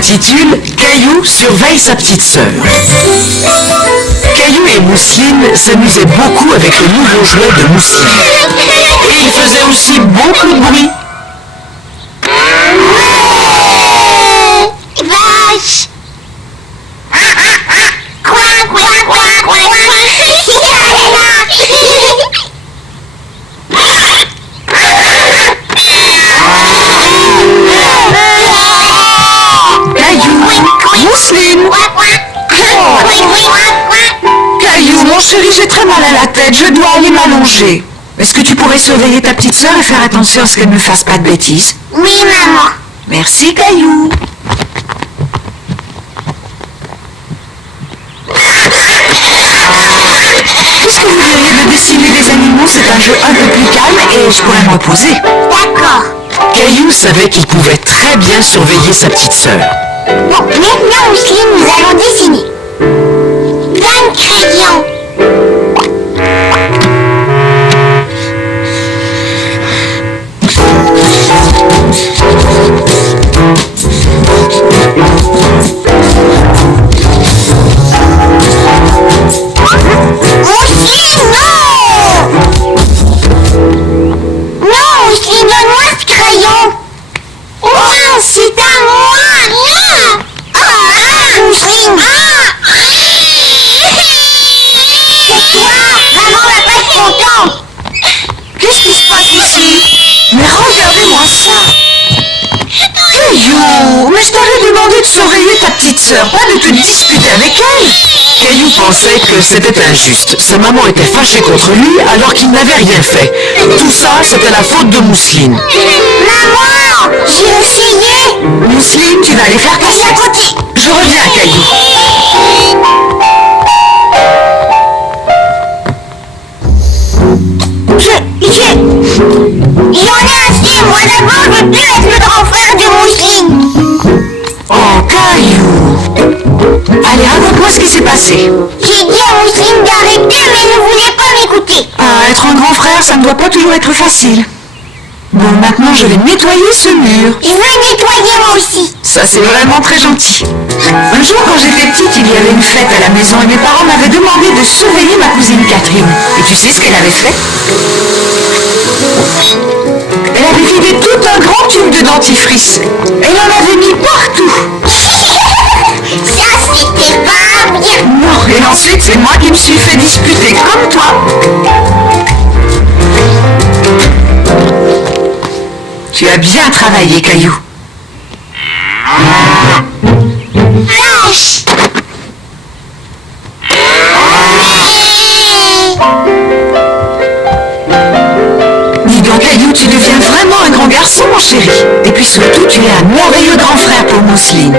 s'intitule « Caillou surveille sa petite sœur ». Caillou et Mousseline s'amusaient beaucoup avec le nouveau jouet de Mousseline. Et ils faisaient aussi beaucoup de bruit. Vache! Mousseline! Caillou, mon chéri, j'ai très mal à la tête, je dois aller m'allonger. Est-ce que tu pourrais surveiller ta petite sœur et faire attention à ce qu'elle ne fasse pas de bêtises? Oui, maman. Merci, Caillou. Qu'est-ce que vous diriez de dessiner des animaux? C'est un jeu un peu plus calme et je pourrais me reposer. D'accord. Caillou savait qu'il pouvait très bien surveiller sa petite sœur. Bon, maintenant, Mousseline, nous allons dessiner. Plein de crayons. Mousseline, non! Non, Mousseline, donne-moi ce crayon. Oh, c'est à moi! Non! Ah, Mousseline! C'est toi! Maman va pas être contente! Qu'est-ce qui se passe ici? Mais regardez-moi ça! Caillou, mais je t'avais demandé de surveiller ta petite sœur, pas de te disputer avec elle. Caillou pensait que c'était injuste. Sa maman était fâchée contre lui alors qu'il n'avait rien fait. Tout ça, c'était la faute de Mousseline. Maman! J'ai essayé! Mousseline, tu vas aller faire ta À côté! Je reviens, Caillou. J'en ai assez! Moi d'abord, je veux plus être le grand frère de Mousseline! Oh, Caillou. Allez, raconte-moi ce qui s'est passé. J'ai dit à Mousseline d'arrêter, mais elle ne voulait pas m'écouter! Ah, être un grand frère, ça ne doit pas toujours être facile. Bon, maintenant, je vais nettoyer ce mur. Je veux nettoyer moi aussi! Ça, c'est vraiment très gentil. Un jour, quand j'étais petite, il y avait une fête à la maison et mes parents m'avaient demandé de surveiller ma cousine Catherine. Et tu sais ce qu'elle avait fait? Elle avait vidé tout un grand tube de dentifrice. Elle en avait mis partout. Ça, c'était pas bien! Non, et ensuite, c'est moi qui me suis fait disputer comme toi. Tu as bien travaillé, Caillou. Vache! Dis donc, Caillou, tu deviens vraiment un grand garçon, mon chéri. Et puis surtout, tu es un merveilleux grand frère pour Mousseline.